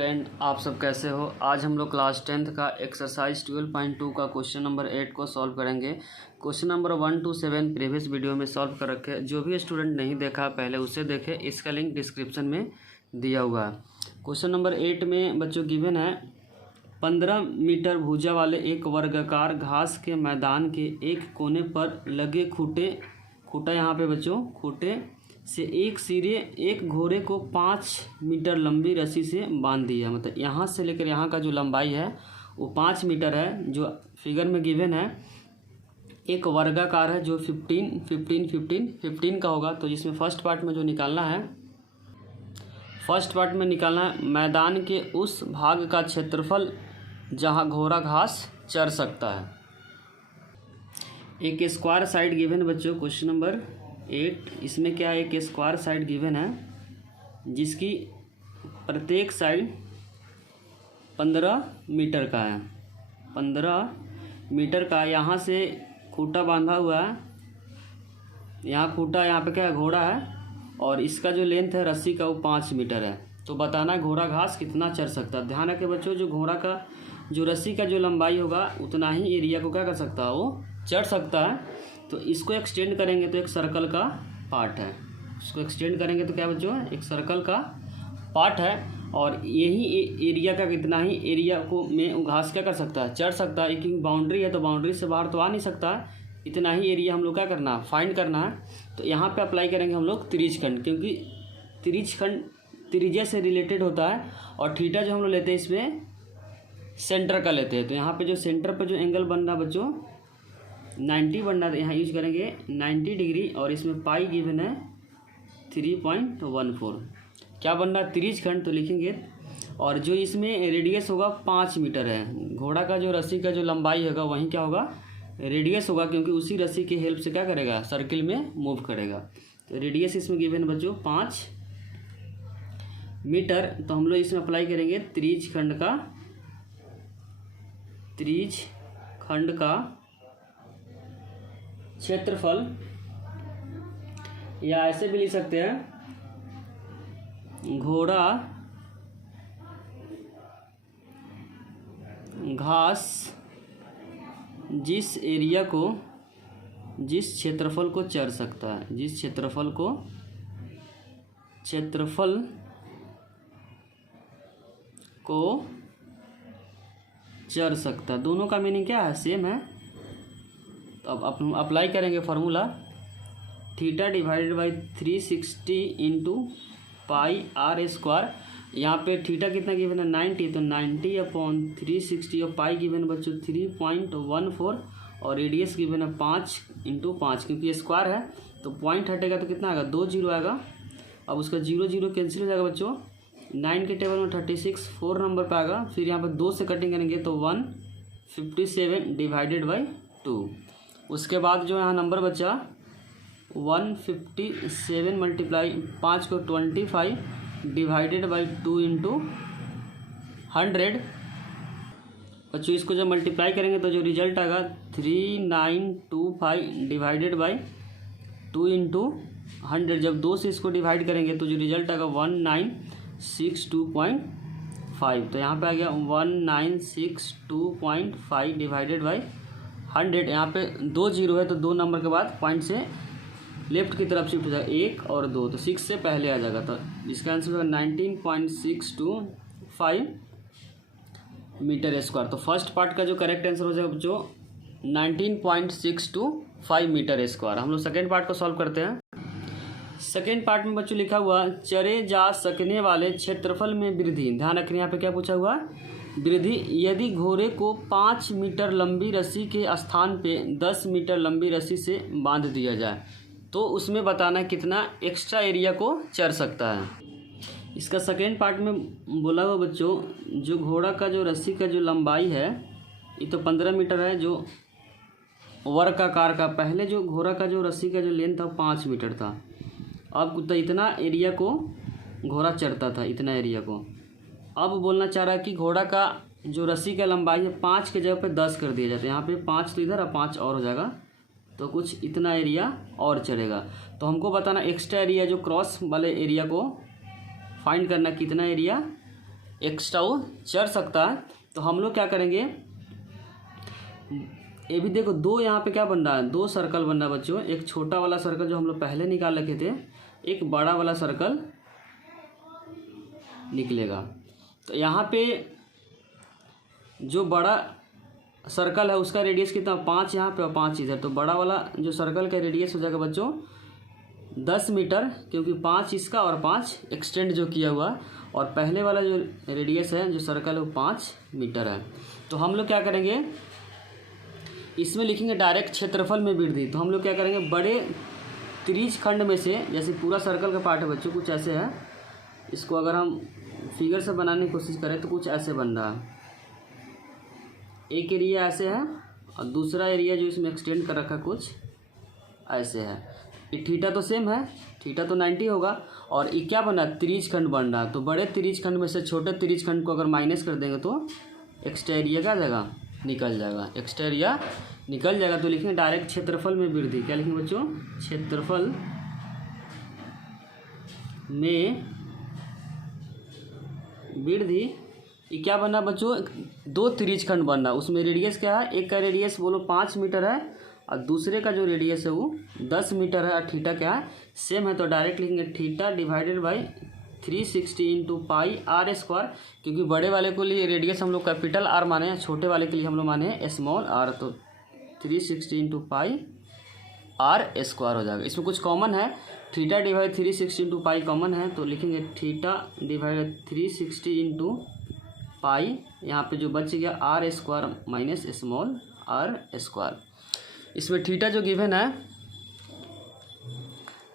Friend, आप सब कैसे हो। आज हम लोग क्लास 10th का एक्सरसाइज 12.2 का क्वेश्चन नंबर 8 को सॉल्व करेंगे। Question number 1 to 7 previous video में सॉल्व कर रखे। जो भी स्टूडेंट नहीं देखा पहले उसे देखे, इसका लिंक डिस्क्रिप्शन में दिया हुआ है। क्वेश्चन नंबर 8 में बच्चों गिवन है 15 मीटर भुजा वाले एक वर्गाकार घास के मैदान के एक कोने पर लगे खूटा यहाँ पे बच्चों खूटे से एक सिरे एक घोड़े को 5 मीटर लंबी रस्सी से बांध दिया। मतलब यहाँ से लेकर यहाँ का जो लंबाई है वो 5 मीटर है, जो फिगर में गिवन है। एक वर्गाकार है जो 15 का होगा। तो जिसमें फर्स्ट पार्ट में जो निकालना है, मैदान के उस भाग का क्षेत्रफल जहाँ घोड़ा घास चर सकता है। एक स्क्वायर साइड गिवन बच्चों क्वेश्चन नंबर 8। इसमें क्या है, एक स्क्वायर साइड गिवन है जिसकी प्रत्येक साइड 15 मीटर का है। 15 मीटर का यहाँ से खूटा बांधा हुआ है। यहाँ खूटा, यहाँ पे क्या है, घोड़ा है, और इसका जो लेंथ है रस्सी का वो 5 मीटर है। तो बताना है घोड़ा घास कितना चर सकता है। ध्यान रखें बच्चों, जो घोड़ा का जो रस्सी का जो लंबाई होगा उतना ही एरिया को क्या कर सकता है, वो चढ़ सकता है। तो इसको एक्सटेंड करेंगे तो एक सर्कल का पार्ट है। इसको एक्सटेंड करेंगे तो क्या बच्चों, एक सर्कल का पार्ट है, और यही एरिया का कितना ही एरिया को में घास क्या कर सकता है, चढ़ सकता है। क्योंकि बाउंड्री है तो बाउंड्री से बाहर तो आ नहीं सकता है। इतना ही एरिया हम लोग क्या करना है, फाइंड करना है। तो यहाँ पे अप्लाई करेंगे हम लोग त्रिज्यखंड, क्योंकि त्रिज्यखंड त्रिज्या से रिलेटेड होता है। और थीटा जो हम लोग लेते हैं इसमें सेंटर का लेते हैं। तो यहाँ पे जो सेंटर पर जो एंगल बन रहा बच्चों 90 बन रहा है, यहाँ यूज करेंगे 90 डिग्री। और इसमें पाई गिवन है 3.14। क्या बन रहा है, त्रिज्यखंड, तो लिखेंगे। और जो इसमें रेडियस होगा 5 मीटर है। घोड़ा का जो रस्सी का जो लंबाई होगा वहीं क्या होगा, रेडियस होगा, क्योंकि उसी रस्सी के हेल्प से क्या करेगा, सर्किल में मूव करेगा। तो रेडियस इसमें गिवन बच्चों 5 मीटर। तो हम लोग इसमें अप्लाई करेंगे त्रिज्यखंड का क्षेत्रफल, या ऐसे भी लिख सकते हैं घोड़ा घास जिस क्षेत्रफल को चर सकता है, जिस क्षेत्रफल को चर सकता है। दोनों का मीनिंग क्या है, सेम है। तो अब अप्लाई करेंगे formula, theta divided by 360 into pi r square. यहाँ पे थीटा कितना गिवन है 90, तो 90/360, और पाई गिवन बच्चों 3.14, और रेडियस गिवन है 5 इंटू 5। क्योंकि ये स्क्वायर है तो पॉइंट हटेगा तो कितना आएगा, 2 जीरो आएगा। अब उसका 0 0 कैंसिल हो जाएगा बच्चों। 9 के टेबल में 36 4 नंबर पे आएगा। फिर यहाँ पर 2 से कटिंग करेंगे तो 157 डिवाइडेड बाई 2। उसके बाद जो यहाँ नंबर बचा 157 मल्टीप्लाई 5 को 25 डिवाइडेड बाई 2 इंटू 100। बच्चों इसको जब मल्टीप्लाई करेंगे तो जो रिजल्ट आएगा 3925 डिवाइडेड बाई 2 इंटू 100। जब 2 से इसको डिवाइड करेंगे तो जो रिजल्ट आएगा 1962.5। तो यहाँ पे आ गया 1962.5 डिवाइडेड बाई 100। यहाँ पे 2 जीरो है तो 2 नंबर के बाद पॉइंट से लेफ्ट की तरफ शिफ्ट हो जाएगा, 1 और 2, तो 6 से पहले आ जाएगा। तो इसका आंसर होगा 19.625 मीटर स्क्वायर। तो फर्स्ट पार्ट का जो करेक्ट आंसर हो जाएगा बच्चों 19.625 मीटर स्क्वायर। हम लोग सेकेंड पार्ट को सॉल्व करते हैं। सेकेंड पार्ट में बच्चों लिखा हुआ चरे जा सकने वाले क्षेत्रफल में वृद्धि। ध्यान रखने, यहाँ पे क्या पूछा हुआ, वृद्धि। यदि घोड़े को 5 मीटर लंबी रस्सी के स्थान पे 10 मीटर लंबी रस्सी से बांध दिया जाए तो उसमें बताना कितना एक्स्ट्रा एरिया को चर सकता है। इसका सेकेंड पार्ट में बोला हुआ बच्चों, जो घोड़ा का जो रस्सी का जो लंबाई है ये तो 15 मीटर है, जो वर्गाकार का पहले जो घोड़ा का जो रस्सी का जो लेंथ था 5 मीटर था। अब तो इतना एरिया को घोड़ा चरता था, इतना एरिया को। अब बोलना चाह रहा है कि घोड़ा का जो रस्सी का लंबाई है 5 के जगह पे 10 कर दिया जाता है। यहाँ पे 5 तो इधर और 5 और हो जाएगा, तो कुछ इतना एरिया और चढ़ेगा। तो हमको बताना एक्स्ट्रा एरिया जो क्रॉस वाले एरिया को फाइंड करना, कितना एरिया एक्स्ट्रा वो चढ़ सकता है। तो हम लोग क्या करेंगे, ये भी देखो दो यहाँ पे क्या बन रहा है, दो सर्कल बन रहा है बच्चों। एक छोटा वाला सर्कल जो हम लोग पहले निकाल रखे थे, एक बड़ा वाला सर्कल निकलेगा। तो यहाँ पे जो बड़ा सर्कल है उसका रेडियस कितना, 5 यहाँ पे और 5 इधर। तो बड़ा वाला जो सर्कल का रेडियस हो जाएगा बच्चों 10 मीटर, क्योंकि 5 इसका और 5 एक्सटेंड जो किया हुआ, और पहले वाला जो रेडियस है जो सर्कल है वो 5 मीटर है। तो हम लोग क्या करेंगे, इसमें लिखेंगे डायरेक्ट क्षेत्रफल में वृद्धि। तो हम लोग क्या करेंगे, बड़े त्रिज्य खंड में से, जैसे पूरा सर्कल का पार्ट है बच्चों कुछ ऐसे है, इसको अगर हम फिगर से बनाने की कोशिश करें तो कुछ ऐसे बन रहा है। एक एरिया ऐसे है और दूसरा एरिया जो इसमें एक्सटेंड कर रखा कुछ ऐसे है। ये थीटा तो सेम है, थीटा तो 90 होगा, और ये क्या बन रहा है, त्रिज्य खंड बन रहा है। तो बड़े त्रिज्य खंड में से छोटे त्रिज्य खंड को अगर माइनस कर देंगे तो एक्स्ट्रा एरिया क्या जाएगा, निकल जाएगा, एक्स्ट्रा एरिया निकल जाएगा। तो लिखेंगे डायरेक्ट क्षेत्रफल में वृद्धि। क्या लिखेंगे बच्चों, क्षेत्रफल में वृद्धि। ये क्या बन रहा बच्चों, दो त्रिज्य खंड बन रहा, उसमें रेडियस क्या है, एक का रेडियस बोलो 5 मीटर है और दूसरे का जो रेडियस है वो 10 मीटर है, और थीटा क्या है, सेम है। तो डायरेक्ट लिखेंगे theta divided by 360 into pi r square, क्योंकि बड़े वाले के लिए रेडियस हम लोग कैपिटल आर माने हैं, छोटे वाले के लिए हम लोग माने हैं स्मॉल आर। तो 360 इंटू पाई आर स्क्वायर हो जाएगा। इसमें कुछ कॉमन है, theta divide 360 into pi common है, तो लिखेंगे थीटा डिवाइड 360 इंटू पाई, यहाँ पे जो बच गया r square minus small r square. इसमें थीटा जो गिवन है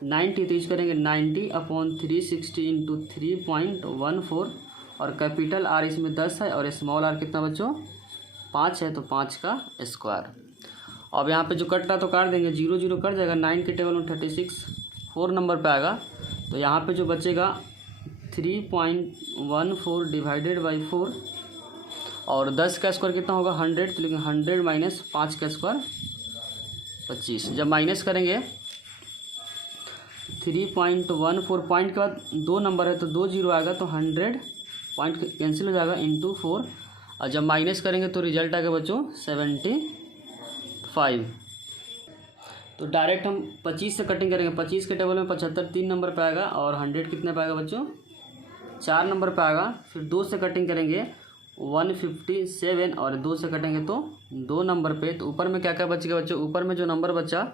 90, तो यूज करेंगे 90/360 इंटू 3.14, और कैपिटल आर इसमें 10 है और स्मॉल आर कितना बच्चों 5 है, तो 5 का स्क्वायर। अब यहाँ पे जो कट रहा तो काट देंगे, 0 0 कट जाएगा, 9 के टेबल में 36 4 नंबर पे आएगा। तो यहाँ पे जो बचेगा 3.14 डिवाइडेड बाई 4, और 10 का स्क्वायर कितना होगा 100, तो लेकिन 100 माइनस 5 का स्क्वायर 25। जब माइनस करेंगे 3.14, पॉइंट के बाद 2 नंबर है तो 2 0 आएगा, तो 100 पॉइंट कैंसिल हो जाएगा इंटू 4, और जब माइनस करेंगे तो रिजल्ट आएगा बच्चों 75। तो डायरेक्ट हम 25 से कटिंग करेंगे, 25 के टेबल में 75 3 नंबर पे आएगा, और 100 कितने पे आएगा बच्चों 4 नंबर पे आएगा। फिर 2 से कटिंग करेंगे 157, और 2 से कटेंगे तो 2 नंबर पे। तो ऊपर में क्या क्या बचेगा बच्चों, ऊपर में जो नंबर बचा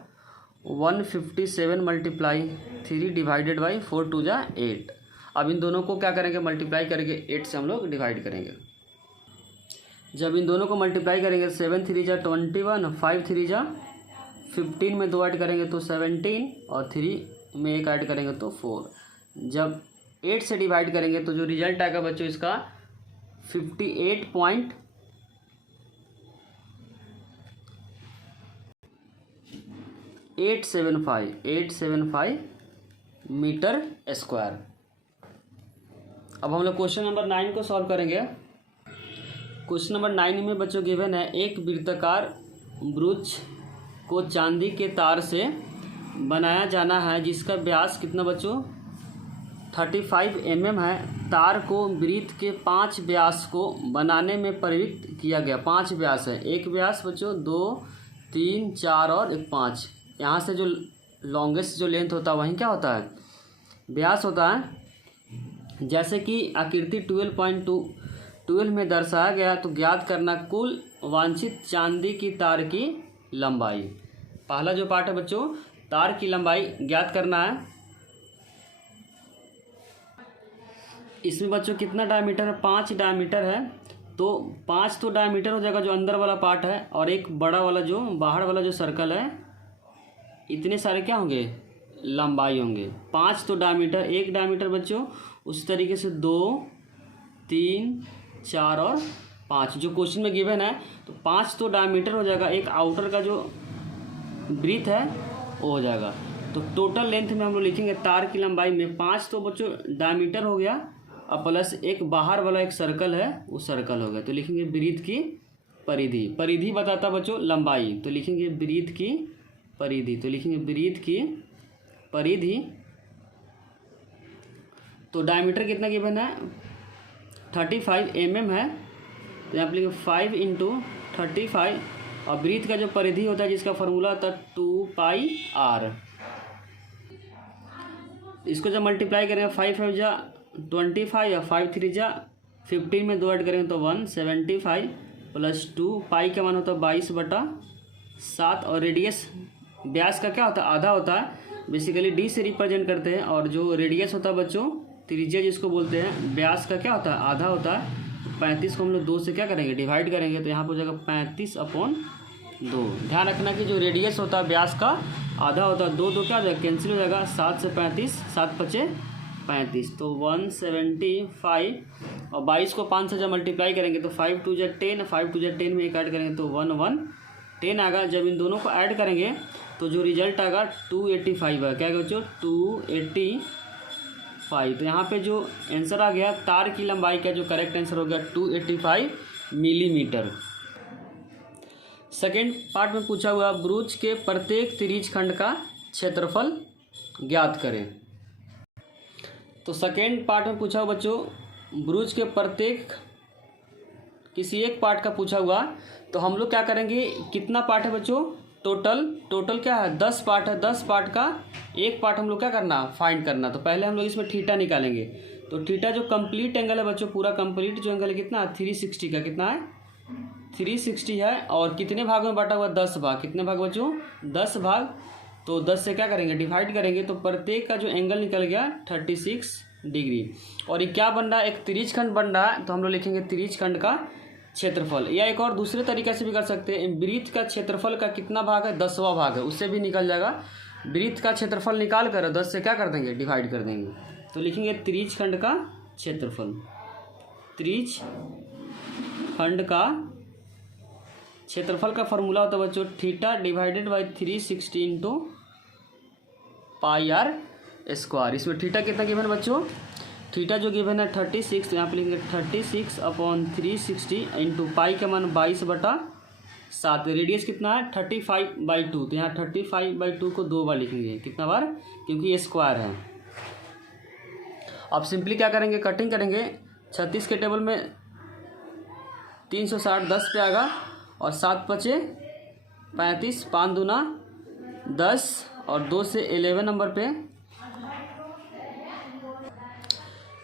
157 मल्टीप्लाई 3 डिवाइडेड बाई 4 2 जा 8। अब इन दोनों को क्या करेंगे, मल्टीप्लाई करेंगे 8 से हम लोग डिवाइड करेंगे। जब इन दोनों को मल्टीप्लाई करेंगे 7 3 जा 21, 5 3 जा 15 में 2 ऐड करेंगे तो 17, और 3 में 1 ऐड करेंगे तो 4। जब 8 से डिवाइड करेंगे तो जो रिजल्ट आएगा बच्चों इसका 875 मीटर स्क्वायर। अब हम लोग क्वेश्चन नंबर 9 को सॉल्व करेंगे। क्वेश्चन नंबर 9 में बच्चों गिवन है, एक वृत्ताकार ब्रूच को चांदी के तार से बनाया जाना है जिसका व्यास कितना बच्चों 35 mm है। तार को वृत्त के 5 व्यास को बनाने में प्रयुक्त किया गया। 5 व्यास है, एक व्यास बच्चों 2 3 4 और एक 5। यहाँ से जो लॉन्गेस्ट जो लेंथ होता है वहीं क्या होता है, व्यास होता है। जैसे कि आकृति 12 में दर्शाया गया, तो ज्ञात करना कुल वांछित चांदी की तार की लंबाई। पहला जो पार्ट है बच्चों, तार की लंबाई ज्ञात करना है। इसमें बच्चों कितना डायमीटर है, 5 डायमीटर है, तो 5 तो डायमीटर हो जाएगा जो अंदर वाला पार्ट है, और एक बड़ा वाला जो बाहर वाला जो सर्कल है, इतने सारे क्या होंगे लंबाई होंगे। 5 तो डायमीटर, एक डायमीटर बच्चों, उस तरीके से 2 3 4 और 5 जो क्वेश्चन में गिवन है। तो 5 तो डायमीटर हो जाएगा, एक आउटर का जो ब्रीथ है वो हो जाएगा। तो टोटल लेंथ में हम लोग लिखेंगे तार की लंबाई में 5 तो बच्चों डायमीटर हो गया, और प्लस एक बाहर वाला एक सर्कल है वो सर्कल हो गया। तो लिखेंगे ब्रीथ की परिधि, परिधि बताता बच्चों लंबाई, तो लिखेंगे ब्रीथ की परिधि। तो लिखेंगे ब्रीथ की परिधि। तो डायमीटर कितना गिवन है 35 mm है, तो यहाँ पर लिखेंगे 5 इंटू 35, और वृत्त का जो परिधि होता है जिसका फॉर्मूला होता है 2πr। इसको जब मल्टीप्लाई करेंगे 5 5 जा 25 और 5 3 जा 15 में 2 ऐड करेंगे तो 175 प्लस 2, पाई का मान होता है 22/7, और रेडियस व्यास का क्या होता है आधा होता है, बेसिकली डी से रिप्रेजेंट करते हैं, और जो रेडियस होता है बच्चों त्रिज्या जिसको बोलते हैं, व्यास का क्या होता है आधा होता है। 35 को हम लोग 2 से क्या करेंगे डिवाइड करेंगे, तो यहाँ पर हो जाएगा 35/2। ध्यान रखना कि जो रेडियस होता है व्यास का आधा होता है, 2 क्या हो जाएगा कैंसिल हो जाएगा, 7 से 35, 7 पचे 35, तो 175, और 22 को 5 से जब मल्टीप्लाई करेंगे तो 5 2 जा 10, 5 2 जा 10 में एक ऐड करेंगे तो 110 आएगा। जब इन दोनों को ऐड करेंगे तो जो रिजल्ट आएगा 285 है। क्या बच्चों 285, तो यहाँ पे जो आंसर आ गया तार की लंबाई का जो करेक्ट आंसर हो गया 285 मिलीमीटर। सेकेंड पार्ट में पूछा हुआ ब्रूज के प्रत्येक त्रिज्य खंड का क्षेत्रफल ज्ञात करें। तो सेकेंड पार्ट में पूछा हुआ बच्चों ब्रूज के प्रत्येक किसी एक पार्ट का पूछा हुआ, तो हम लोग क्या करेंगे, कितना पार्ट है बच्चों, टोटल क्या है 10 पार्ट है, 10 पार्ट का एक पार्ट हम लोग क्या करना फाइंड करना। तो पहले हम लोग इसमें थीटा निकालेंगे, तो थीटा जो कंप्लीट एंगल है बच्चों, पूरा कंप्लीट जो एंगल है कितना है 360 का, कितना है 360 है, और कितने भागों में बांटा हुआ 10 भाग, कितने भाग बच्चों 10 भाग, तो 10 से क्या करेंगे डिवाइड करेंगे, तो प्रत्येक का जो एंगल निकल गया 36 डिग्री। और ये क्या बन रहा है, एक त्रिज्य खंड बन रहा है, तो हम लोग लिखेंगे त्रिज्य खंड का क्षेत्रफल। या एक और दूसरे तरीके से भी कर सकते हैं, वृत्त का क्षेत्रफल का कितना भाग है 10वां भाग है, उससे भी निकल जाएगा। वृत्त का क्षेत्रफल निकाल कर 10 से क्या कर देंगे डिवाइड कर देंगे, तो लिखेंगे त्रिज्य खंड का क्षेत्रफल। त्रिज्य खंड का क्षेत्रफल का फॉर्मूला होता है बच्चों theta divided by 360 into pi r square. इसमें थीटा कितना गिवन है बच्चों, थीटा जो गिवन है 36, तो यहाँ पे लिखेंगे 36/360 इंटू पाई का मान 22/7। रेडियस कितना है 35/2, तो यहाँ 35/2 को 2 बार लिखेंगे, कितना बार, क्योंकि ये स्क्वायर है। अब सिंपली क्या करेंगे, कटिंग करेंगे, 36 के टेबल में 360 10 पे आएगा, और 7 पचे 35, 5 दूना 10, और 2 से 11 नंबर पे।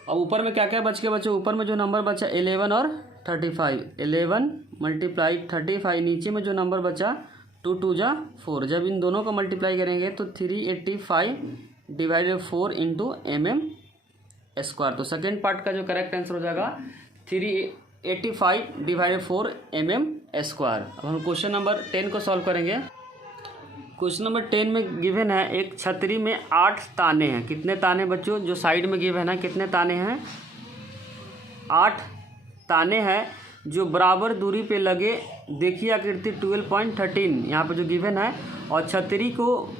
अब ऊपर में क्या क्या बच के बच्चों, ऊपर में जो नंबर बचा 11 और 35, 11 मल्टीप्लाई 35, नीचे में जो नंबर बचा 2 2 जा 4। जब इन दोनों को मल्टीप्लाई करेंगे तो 385 डिवाइडेड 4 इंटू mm स्क्वायर। तो सेकेंड पार्ट का जो करेक्ट आंसर हो जाएगा 385 डिवाइडेड 4 mm स्क्वायर। अब हम क्वेश्चन नंबर 10 को सॉल्व करेंगे। क्वेश्चन नंबर 10 में गिवन है एक छतरी में 8 ताने हैं। कितने ताने बच्चों, जो साइड में गिवन है कितने ताने हैं, 8 ताने हैं जो बराबर दूरी पे लगे। देखिए आकृति 12.13 यहाँ पे जो गिवन है, और छतरी को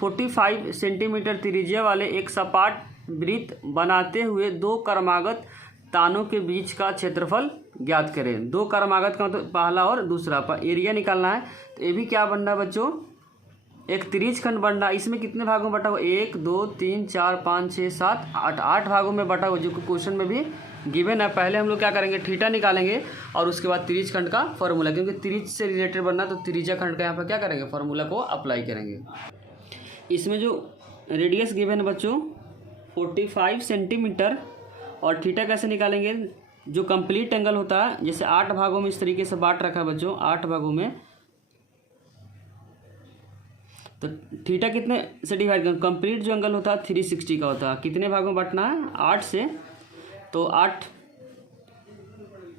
45 सेंटीमीटर त्रिज्या वाले एक सपाट वृत्त बनाते हुए 2 क्रमागत तानों के बीच का क्षेत्रफल ज्ञात करें। 2 क्रमागत का मतलब पहला और दूसरा, पर एरिया निकालना है। तो ये भी क्या बन रहा है बच्चों, एक त्रिज्य खंड बन रहा है। इसमें कितने भागों में बटा हुआ, 1 2 3 4 5 6 7 8, 8 भागों में बटा हुआ, जो क्वेश्चन में भी गिवन है। पहले हम लोग क्या करेंगे, थीटा निकालेंगे, और उसके बाद त्रिज्य खंड का फॉर्मूला, क्योंकि त्रिज्य से रिलेटेड बनना, तो त्रिज्या खंड का यहाँ पर क्या करेंगे, फॉर्मूला को अप्लाई करेंगे। इसमें जो रेडियस गिवन है बच्चों 45 सेंटीमीटर, और थीटा कैसे निकालेंगे, जो कंप्लीट एंगल होता है, जैसे 8 भागों में इस तरीके से बांट रखा है बच्चों, 8 भागों में, तो थीटा कितने से डिवाइड करें, कंप्लीट जो एंगल होता है 360 का होता है, कितने भागों में बांटना है, 8 से, तो 8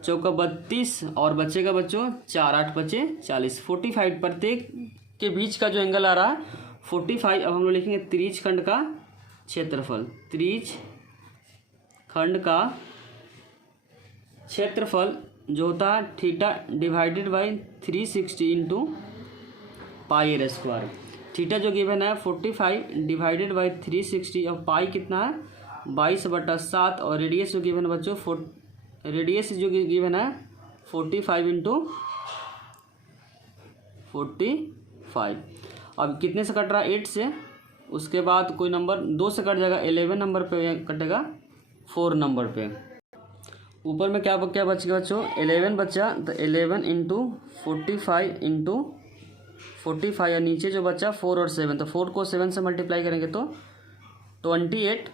चौका 32, और बच्चेगा बच्चों 4 8 बचे 40, 45 प्रत्येक के बीच का जो एंगल आ रहा है 45। अब हम लोग लिखेंगे त्रिज्य खंड का क्षेत्रफल। त्रिज्य खंड का क्षेत्रफल जो होता है theta divided by 360 into pi r square. Theta जो गिवन है 45 डिवाइडेड बाई 360, और पाई कितना है 22/7, और रेडियस जो गिवन है बच्चों रेडियस जो गिवन है 45 इंटू 45। अब कितने से कट रहा है 8 से, उसके बाद कोई नंबर 2 से कट जाएगा, 11 नंबर पे कटेगा 4 नंबर पे। ऊपर में क्या क्या बच गया बच्चों, 11 बचा, तो 11 इंटू 45 और नीचे जो बचा 4 और 7, तो 4 को 7 से मल्टीप्लाई करेंगे तो 28।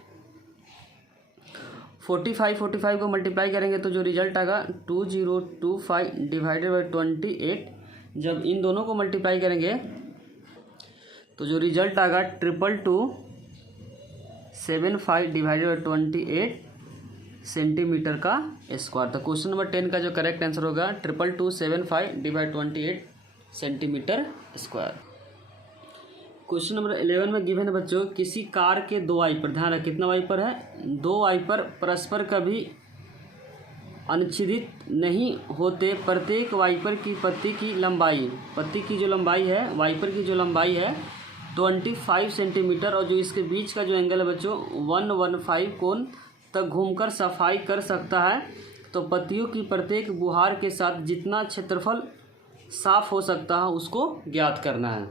45 को मल्टीप्लाई करेंगे तो जो रिजल्ट आएगा 2025 डिवाइडेड बाई 28। जब इन दोनों को मल्टीप्लाई करेंगे तो जो रिजल्ट आएगा 22275 डिवाइडेड बाई 28 सेंटीमीटर का स्क्वायर। तो क्वेश्चन नंबर 10 का जो करेक्ट आंसर होगा 22275 divide 28 centimetre square. Question number 11 में गिवन है बच्चों, किसी कार के दो वाइपर, ध्यान रखें कितना वाइपर है, दो वाइपर परस्पर कभी अनुच्छेदित नहीं होते। प्रत्येक वाइपर की पत्ती की जो लंबाई है, वाइपर की जो लंबाई है 25 सेंटीमीटर, और जो इसके बीच का जो एंगल है बच्चों 115 कोण तक घूमकर सफाई कर सकता है। तो पत्तियों की प्रत्येक बुहार के साथ जितना क्षेत्रफल साफ हो सकता है उसको ज्ञात करना है।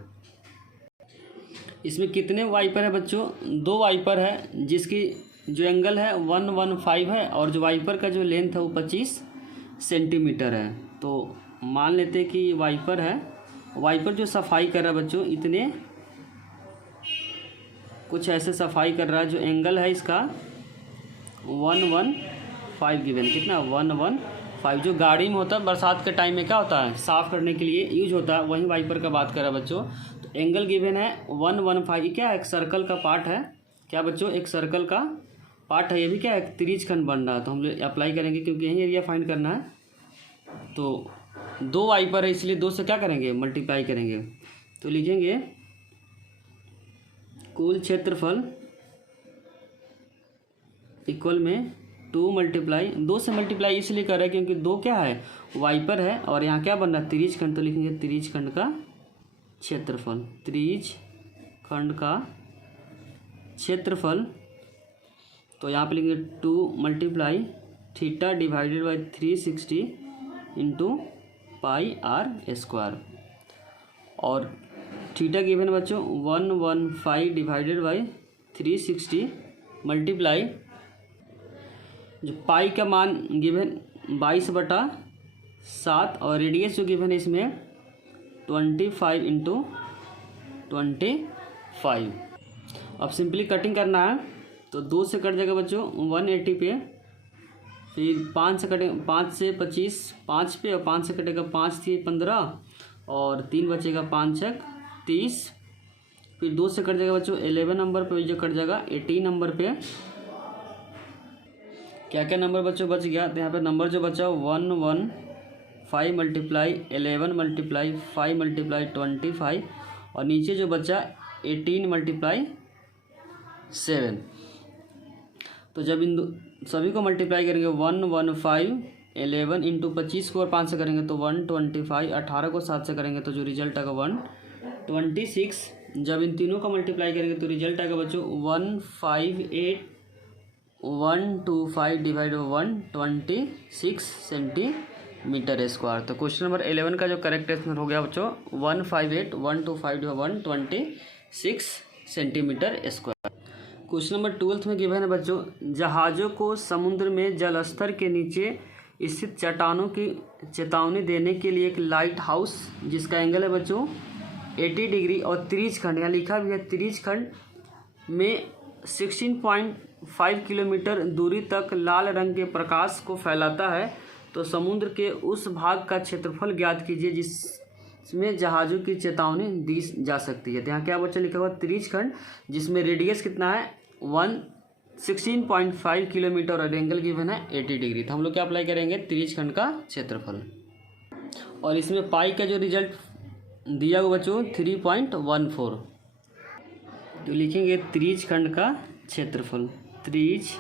इसमें कितने वाइपर है बच्चों, दो वाइपर है जिसकी जो एंगल है 115 है, और जो वाइपर का जो लेंथ है वो 25 सेंटीमीटर है। तो मान लेते हैं कि वाइपर है, वाइपर जो सफाई कर रहा है बच्चों इतने कुछ ऐसे सफाई कर रहा है, जो एंगल है इसका 115 गिवन, कितना 115, जो गाड़ी में होता है बरसात के टाइम में क्या होता है साफ़ करने के लिए यूज होता है, वही वाइपर का बात कर रहा है बच्चों। तो एंगल गिवन है 115, क्या है एक सर्कल का पार्ट है, क्या बच्चों एक सर्कल का पार्ट है, ये भी क्या है एक त्रिज्य खंड बन रहा है। तो हम लोग अप्लाई करेंगे क्योंकि यही एरिया फाइंड करना है। तो दो वाइपर है इसलिए दो से क्या करेंगे मल्टीप्लाई करेंगे, तो लिखेंगे कुल क्षेत्रफल इक्वल में 2 मल्टीप्लाई, 2 से मल्टीप्लाई इसलिए कर रहा है क्योंकि दो क्या है वाइपर है और यहाँ क्या बन रहा है त्रिज्य खंड। तो लिखेंगे त्रिज्य खंड का क्षेत्रफल, त्रिज्य खंड का क्षेत्रफल। तो यहाँ पे लिखेंगे 2 multiply theta divided by 360 into pi r square, और थीटा गिवन बच्चों 115 डिवाइडेड बाई 360 मल्टीप्लाई जो पाई का मान गिवन 22/7, और रेडियस जो गिवन है इसमें 25 इंटू 25। अब सिंपली कटिंग करना है तो 2 से कट जाएगा बच्चों 180 पे, फिर 5 से कटेगा 5 से 25 5 पे, और 5 से कटेगा 5 थी 15, और 3 बचेगा 5 छक 30, फिर 2 से कट जाएगा बच्चों 11 नंबर पे, जो कट जाएगा 18 नंबर पे। क्या क्या नंबर बच्चों बच गया, तो यहाँ पे नंबर जो बचा 115 मल्टीप्लाई 11 मल्टीप्लाई 5 मल्टीप्लाई 25, और नीचे जो बचा 18 मल्टीप्लाई 7। तो जब इन सभी को मल्टीप्लाई करेंगे 115 11 इंटू 25 को और 5 से करेंगे तो 125, 18 को 7 से करेंगे तो जो रिजल्ट आएगा 126। जब इन तीनों का मल्टीप्लाई करेंगे तो रिजल्ट आएगा बच्चों 158,125 डिवाइड 126 सेंटीमीटर स्क्वायर। तो क्वेश्चन नंबर 11 का जो करेक्ट आंसर हो गया बच्चों 158,125 126 सेंटीमीटर स्क्वायर। क्वेश्चन नंबर 12 में गिवन है बच्चों, जहाज़ों को समुद्र में जल स्तर के नीचे स्थित चट्टानों की चेतावनी देने के लिए एक लाइट हाउस जिसका एंगल है बच्चों 80 डिग्री और त्रिज्य खंड, यहाँ लिखा भी है त्रिज्य खंड में 16.5 किलोमीटर दूरी तक लाल रंग के प्रकाश को फैलाता है। तो समुद्र के उस भाग का क्षेत्रफल ज्ञात कीजिए जिसमें जहाज़ों की चेतावनी दी जा सकती है। तो यहाँ क्या बच्चा लिखा हुआ त्रिज्य खंड, जिसमें रेडियस कितना है 16.5 किलोमीटर और एंगल गिवन है 80 डिग्री। तो हम लोग क्या अप्लाई करेंगे त्रिज्य खंड का क्षेत्रफल, और इसमें पाई का जो रिजल्ट दिया हुआ बच्चों 3.14। तो लिखेंगे त्रिज्य खंड का क्षेत्रफल, त्रिज्य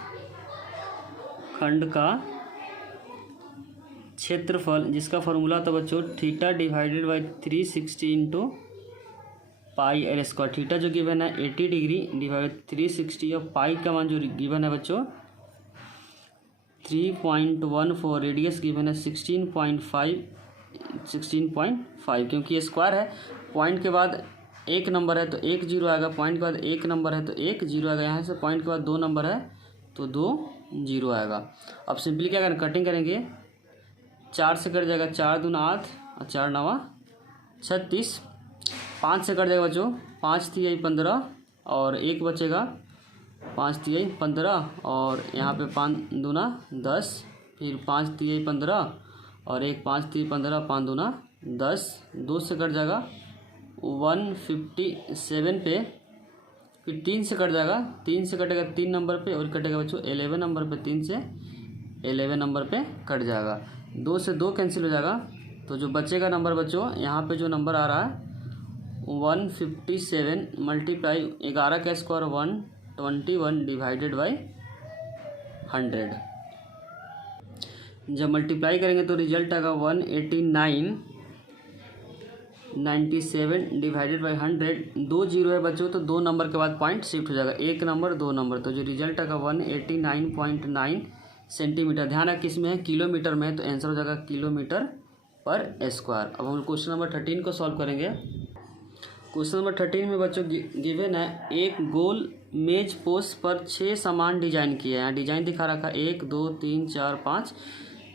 खंड का क्षेत्रफल जिसका फॉर्मूला था बच्चों theta divided by 360 into pi r square. Theta जो गिवन है 80 डिग्री डिवाइड 360, और पाई का मान जो गिवन है बच्चों 3.14, रेडियस गिवन है 16.5 क्योंकि ये स्क्वायर है, पॉइंट के बाद एक नंबर है तो एक जीरो आएगा, पॉइंट के बाद एक नंबर है तो एक जीरो आएगा, यहाँ से पॉइंट के बाद 2 नंबर है तो 2 0 आएगा। अब सिंपली क्या करें, कटिंग करेंगे, 4 से कट जाएगा 4 दूना 8 और 4 नवा 36, 5 से कट जाएगा बच्चों 5 तिहाई 15 और 1 बचेगा 5 तिहाई 15 और यहाँ पे 5 दूना 10, फिर 5 तिहाई 15 और 1 5 तिहाई 15, 5 दूना 10, 2 से कट जाएगा 157 पे, फिर 3 से कट जाएगा, 3 से कटेगा 3 नंबर पे और कटेगा बच्चों 11 नंबर पे, 3 से 11 नंबर पे कट जाएगा, 2 से 2 कैंसिल हो जाएगा। तो जो बचेगा नंबर बच्चों, यहाँ पे जो नंबर आ रहा है 157 मल्टीप्लाई 11 का स्क्वायर 121 डिवाइडेड बाई 100। जब मल्टीप्लाई करेंगे तो रिजल्ट आएगा 189.97 डिवाइडेड बाई 100। 2 जीरो है बच्चों तो 2 नंबर के बाद पॉइंट शिफ्ट हो जाएगा, 1 नंबर 2 नंबर, तो जो रिजल्ट आएगा 189.9 सेंटीमीटर। ध्यान है किस में है, किलोमीटर में है, तो आंसर हो जाएगा किलोमीटर पर स्क्वायर। अब हम क्वेश्चन नंबर 13 को सॉल्व करेंगे। क्वेश्चन नंबर 13 में बच्चों गिवन है, एक गोल मेज पोस्ट पर 6 सामान डिजाइन किए हैं। डिजाइन दिखा रखा 1 2 3 4 5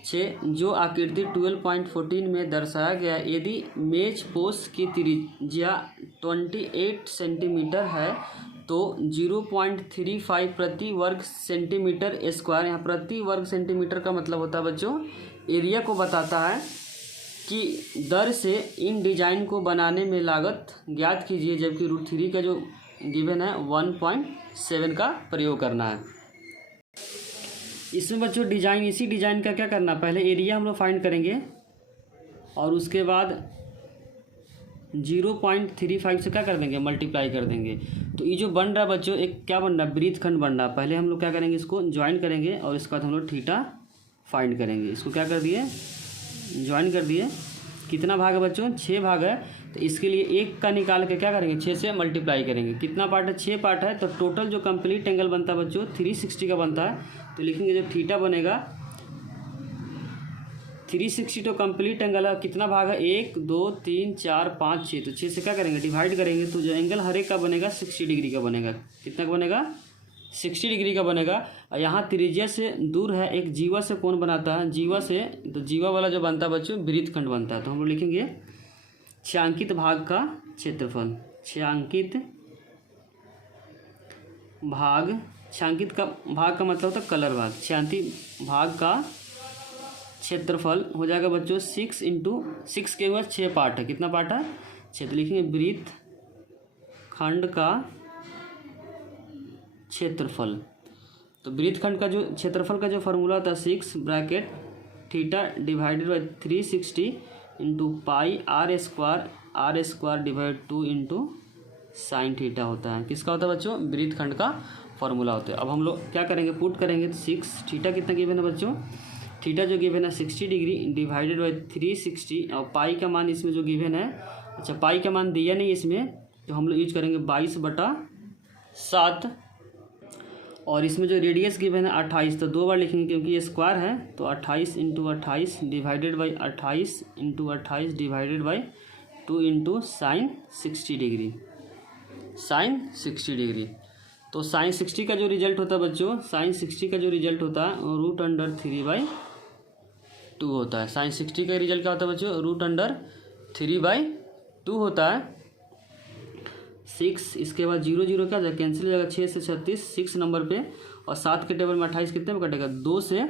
6, जो आकृति 12.14 में दर्शाया गया है। यदि मेज पोस्ट की त्रिज्या 28 सेंटीमीटर है तो 0.35 प्रति वर्ग सेंटीमीटर स्क्वायर, यहाँ प्रति वर्ग सेंटीमीटर का मतलब होता है बच्चों एरिया को बताता है, कि दर से इन डिजाइन को बनाने में लागत ज्ञात कीजिए, जबकि √3 का जो गिवन है 1.7 का प्रयोग करना है। इसमें बच्चों डिजाइन, इसी डिजाइन का क्या करना, पहले एरिया हम लोग फाइंड करेंगे और उसके बाद 0.35 से क्या कर देंगे, मल्टीप्लाई कर देंगे। तो ये जो बन रहा है बच्चों, एक क्या बन रहा है, वृत्तखंड बन रहा है। पहले हम लोग क्या करेंगे, इसको ज्वाइन करेंगे और इसके बाद हम लोग थीटा फाइंड करेंगे। इसको क्या कर दिए, ज्वाइन कर दिए। कितना भाग है बच्चों, 6 भाग है, तो इसके लिए 1 का निकाल के क्या करेंगे, 6 से मल्टीप्लाई करेंगे। कितना पार्ट है, 6 पार्ट है, तो टोटल जो कंप्लीट एंगल बनता है बच्चों 360 का बनता है। तो लिखेंगे जब थीटा बनेगा 360, तो कंप्लीट एंगल है, कितना भाग है, 1 2 3 4 5 6, तो 6 से क्या करेंगे, डिवाइड करेंगे, तो जो एंगल हर एक का बनेगा 60 डिग्री का बनेगा। कितना का बनेगा, 60 डिग्री का बनेगा। और यहाँ त्रिज्या से दूर है, एक जीवा से कौन बनाता है, जीवा से, तो जीवा वाला जो बनता है बच्चों वृत्तखंड बनता है। तो हम लोग लिखेंगे छायांकित भाग का क्षेत्रफल, छायांकित भाग, छायांकित का भाग का मतलब होता है कलर भाग, छायांकित भाग का क्षेत्रफल हो जाएगा बच्चों 6 × 6 के बाद 6 पार्ट है, कितना पार्ट है, 6, तो लिखेंगे वृत्तखंड का क्षेत्रफल। तो वृत्तखंड का जो क्षेत्रफल का जो फार्मूला था 6 bracket theta divided by 360 into pi r square divide 2 into sine theta होता है। किसका होता है बच्चों, वृत्तखंड का फार्मूला होता है। अब हम लोग क्या करेंगे, पुट करेंगे, तो 6 थीटा कितना गिवन है बच्चों, थीटा जो गिवन है 60 डिग्री डिवाइडेड बाई 360, और पाई का मान इसमें जो गिवन है, अच्छा पाई का मान दिया नहीं इसमें, तो हम लोग यूज करेंगे 22/7, और इसमें जो रेडियस गिवन है 28, तो 2 बार लिखेंगे क्योंकि ये स्क्वायर है, तो 28 × 28 divided by 28 × 28 divided by 2 into sine 60 degree, sine 60 degree. तो साइन 60 का जो रिजल्ट होता है बच्चों, साइन 60 का जो रिजल्ट होता है √3/2 होता है। साइन 60 का रिजल्ट क्या होता है बच्चों, √3/2 होता है। 6 इसके बाद 0 0 क्या जाएगा, कैंसिल हो जाएगा, 6 से 36 6 नंबर पे, और 7 के टेबल में 28 कितने में कटेगा, 2 से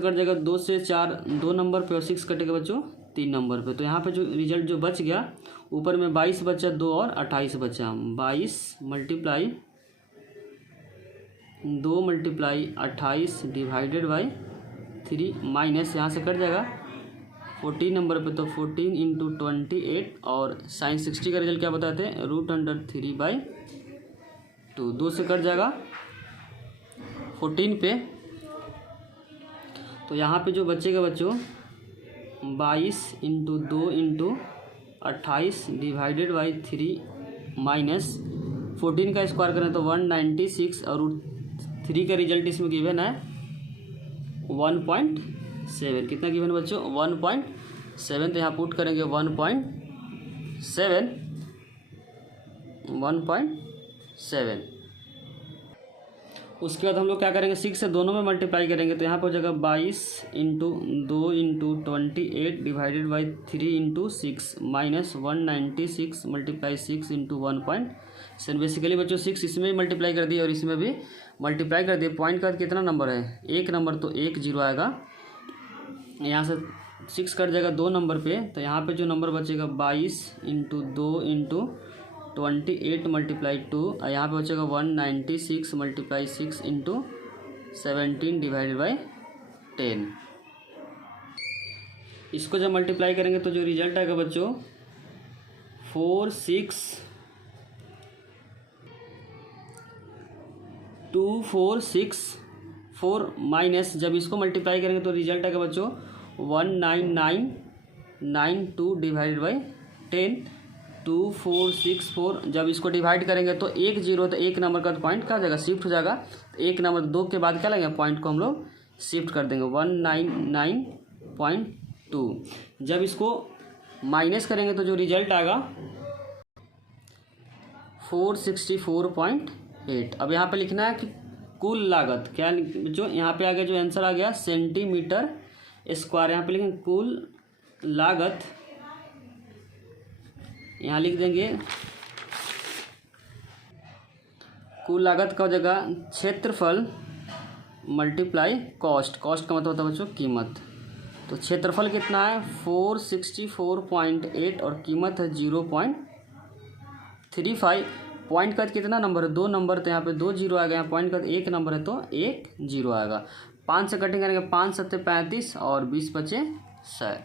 कट जाएगा, 2 से 4 2 नंबर पे, और 6 कटेगा बच्चों 3 नंबर पे। तो यहाँ पे जो रिजल्ट जो बच गया, ऊपर में 22 बचा, 2 और 28 बचा, 22 multiply 2 multiply 28 divided by 3 minus यहाँ से कट जाएगा 14 नंबर पे, तो 14 इंटू 28, और साइन 60 का रिजल्ट क्या बताते हैं, √3/2, 2 से कट जाएगा 14 पे, तो यहाँ पे जो बचेगा बच्चों 22 into 2 into 28 divided by 3 minus 14 का स्क्वायर करें तो 196, और √3 का रिजल्ट इसमें गिवन है 1.7। कितना गिवन बच्चों, 1.7, तो यहाँ पुट करेंगे 1.7। उसके बाद हम लोग क्या करेंगे, 6 से दोनों में मल्टीप्लाई करेंगे तो यहाँ पर हो जाएगा 22 into 2 into 28 divided by 3 into 6 minus 196 multiply 6 into 1.7। Basically बच्चों 6 इसमें भी मल्टीप्लाई कर दिए और इसमें भी मल्टीप्लाई कर दिए। पॉइंट का कितना नंबर है, 1 नंबर, तो 1 जीरो आएगा। यहाँ से 6 कट जाएगा 2 नंबर पे, तो यहाँ पे जो नंबर बचेगा 22 इंटू 2 इंटू 28 मल्टीप्लाई 2 और यहाँ पे बचेगा 196 मल्टीप्लाई 6 इंटू 17 डिवाइडेड बाई 10। इसको जब मल्टीप्लाई करेंगे तो जो रिजल्ट आएगा बच्चों 2464 माइनस, जब इसको मल्टीप्लाई करेंगे तो रिजल्ट आएगा बच्चों 19992 डिवाइडेड बाई 10। 2464 जब इसको डिवाइड करेंगे तो 1 जीरो, तो 1 नंबर का तो पॉइंट क्या हो जाएगा, शिफ्ट हो जाएगा। 1 नंबर 2 के बाद क्या लगेगा, पॉइंट को हम लोग शिफ्ट कर देंगे 199.2। जब इसको माइनस करेंगे तो जो रिजल्ट आएगा 464.8। अब यहाँ पे लिखना है कि कुल लागत क्या, जो यहाँ पे आ गया, जो आंसर आ गया सेंटीमीटर स्क्वायर। यहाँ पे लिखेंगे कुल लागत, यहाँ लिख देंगे कुल लागत का हो जाएगा क्षेत्रफल मल्टीप्लाई कॉस्ट। कॉस्ट का मतलब होता है बच्चों कीमत। तो क्षेत्रफल कितना है 464.8 और कीमत है 0.35। पॉइंट का कितना नंबर है, 2 नंबर, तो यहाँ पे 2 जीरो आएगा। यहाँ पॉइंट का 1 नंबर है तो 1 जीरो आएगा। 5 से कटिंग करेंगे 5 7 35 और 20 बचे 100।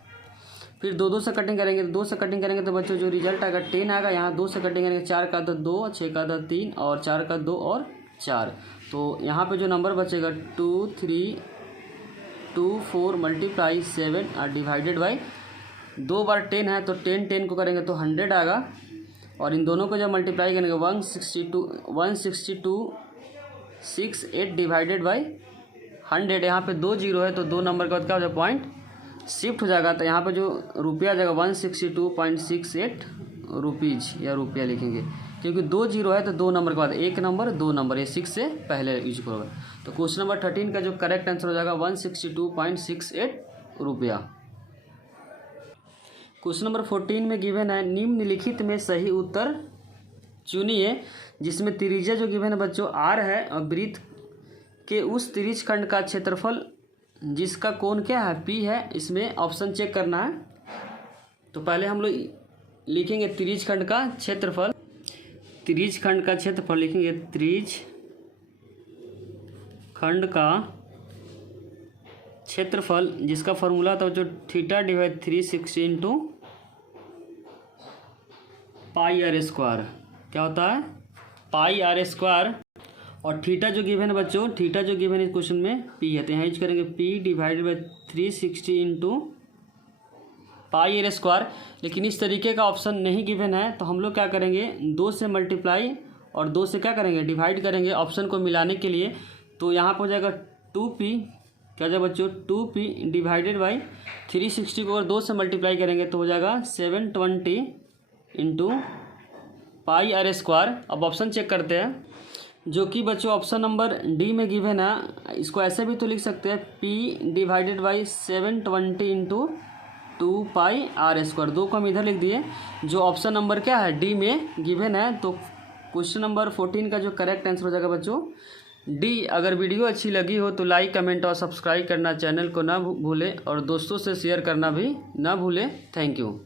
फिर 2 से कटिंग करेंगे, 2 से कटिंग करेंगे तो बच्चों जो रिजल्ट आएगा 10 आएगा। यहाँ 2 से कटिंग करेंगे, 4 का 2, 6 का 3 और 4 का 2 और 4। तो यहाँ पे जो नंबर बचेगा 2324 मल्टीप्लाई 7 और डिवाइडेड बाई 2 बार 10 है तो 10 को करेंगे तो 100 आएगा। और इन दोनों को जब मल्टीप्लाई करेंगे 162.68 डिवाइडेड बाई 100। यहाँ पे 2 जीरो है तो 2 नंबर का क्या हो जाएगा, पॉइंट शिफ्ट हो जाएगा। तो यहाँ पे जो रुपया आ जाएगा 162.68 रुपीज़ या रुपया लिखेंगे, क्योंकि 2 जीरो है तो 2 नंबर के बाद 1 नंबर 2 नंबर, ये 6 से पहले यूज होगा। तो क्वेश्चन नंबर 13 का जो करेक्ट आंसर हो जाएगा 162.68 रुपया। क्वेश्चन नंबर 14 में गिवन है निम्नलिखित में सही उत्तर चुनिए, जिसमें त्रिज्या जो गिवन है बच्चों r है और वृत्त के उस त्रिज्य खंड का क्षेत्रफल जिसका कोण क्या है p है। इसमें ऑप्शन चेक करना है। तो पहले हम लोग लिखेंगे त्रिज्य खंड का क्षेत्रफल। त्रिज्य खंड का क्षेत्रफल लिखेंगे त्रिज्य खंड का क्षेत्रफल, जिसका फॉर्मूला था जो theta divide 360 into pi r square. क्या होता है, पाई आर स्क्वायर। और थीटा जो गिवन है बच्चों, थीटा जो गिवन है क्वेश्चन में पी है, तो यहाँ यूज करेंगे P divided by 360 into pi r square. लेकिन इस तरीके का ऑप्शन नहीं गिवन है तो हम लोग क्या करेंगे, 2 से मल्टीप्लाई और 2 से क्या करेंगे, डिवाइड करेंगे ऑप्शन को मिलाने के लिए। तो यहाँ पर हो जाएगा 2p, क्या जाएगा बच्चों 2p डिवाइडेड बाई 360 को अगर 2 से मल्टीप्लाई करेंगे तो हो जाएगा 720 इंटू पाई आर स्क्वायर। अब ऑप्शन चेक करते हैं, जो कि बच्चों ऑप्शन नंबर डी में गिवन है। इसको ऐसे भी तो लिख सकते हैं p divided by 720 into 2 pi r square. 2 को हम इधर लिख दिए। जो ऑप्शन नंबर क्या है डी में गिवन है। तो क्वेश्चन नंबर 14 का जो करेक्ट आंसर हो जाएगा बच्चों डी। अगर वीडियो अच्छी लगी हो तो लाइक कमेंट और सब्सक्राइब करना चैनल को ना भूलें और दोस्तों से शेयर करना भी ना भूलें। Thank you.